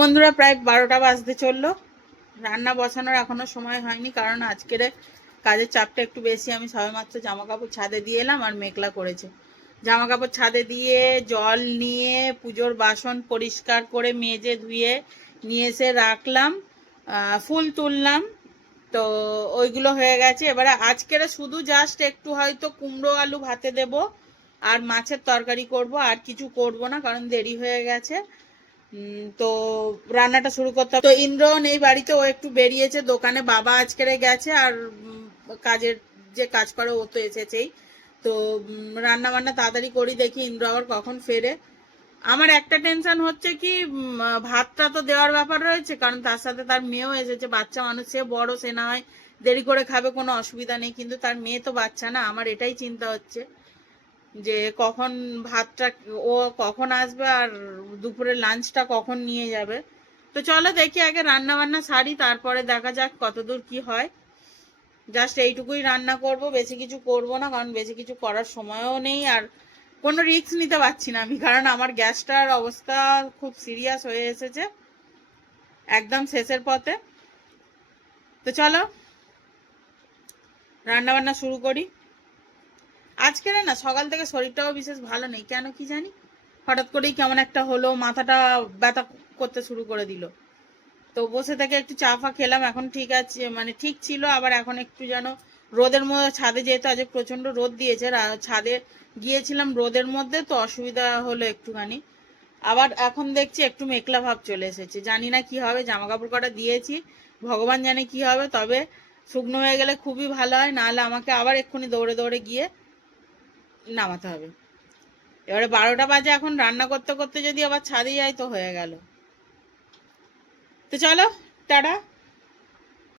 বন্ধুরা প্রায় 12টা বাজতে চললো। রান্না বসানোর এখনো সময় হয়নি, কারণ আজকের কাজের চাপটা একটু বেশি। আমি সবেমাত্র জামা কাপড় ছাদে দিয়ে এলাম, আর মেঘলা করেছে। জামা কাপড় ছাদে দিয়ে জল নিয়ে পুজোর বাসন পরিষ্কার করে মেজে ধুয়ে নিয়ে এসে রাখলাম, ফুল তুললাম। তো ওইগুলো হয়ে গেছে। এবারে আজকের শুধু জাস্ট একটু হয়তো কুমড়ো আলু ভাতে দেব, আর মাছের তরকারি করব, আর কিছু করব না, কারণ দেরি হয়ে গেছে। তো রান্নাটা শুরু করতে হবে। তো ইন্দ্র নেই বাড়িতে, ও একটু বেরিয়েছে দোকানে, বাবা আজকের গেছে, আর কাজের যে কাজ করে ও তো এসেছেই। তো রান্না বান্না তাড়াতাড়ি করি, দেখি ইন্দ্র আবার কখন ফেরে। আমার একটা টেনশন হচ্ছে কি, ভাতটা তো দেওয়ার ব্যাপার রয়েছে, কারণ তার সাথে তার মেয়েও এসেছে। বাচ্চা মানুষ, সে বড়, সে না হয় দেরি করে খাবে, কোনো অসুবিধা নেই, কিন্তু তার মেয়ে তো বাচ্চা না। আমার এটাই চিন্তা হচ্ছে যে কখন ভাতটা, ও কখন আসবে, আর দুপুরের লাঞ্চটা কখন নিয়ে যাবে। তো চলো দেখি, আগে রান্না বান্না সারি, তারপরে দেখা যাক কতদূর কি হয়। জাস্ট এইটুকুই রান্না করব, বেশি কিছু করব না, কারণ বেশি কিছু করার সময়ও নেই, আর কোনো রিস্ক নিতে পারছি না আমি, কারণ আমার গ্যাসটার অবস্থা খুব সিরিয়াস হয়ে এসেছে, একদম শেষের পথে। তো চলো রান্না বান্না শুরু করি। আজকে না সকাল থেকে শরীরটাও বিশেষ ভালো নেই, কেন কি জানি, হঠাৎ করেই কেমন একটা হলো, মাথাটা ব্যথা করতে শুরু করে দিল। তো বসে থেকে একটু চা ফা খেলাম, এখন ঠিক আছে, মানে ঠিক ছিল, আবার এখন একটু যেন রোদের মধ্যে, ছাদে যেহেতু আজ প্রচণ্ড রোদ দিয়েছে, ছাদে গিয়েছিলাম রোদের মধ্যে, তো অসুবিধা হলো একটুখানি। আবার এখন দেখছি একটু মেঘলা ভাব চলে এসেছে, জানি না কি হবে। জামা কাপড় কটা দিয়েছি, ভগবান জানে কি হবে। তবে শুকনো হয়ে গেলে খুবই ভালো হয়, নাহলে আমাকে আবার এক্ষুনি দৌড়ে দৌড়ে গিয়ে নামাতে হবে। এবারে 12টা বাজে, এখন রান্না করতে করতে যদি আবার ছাদে যাই তো হয়ে গেল। তো চলো, টাটা।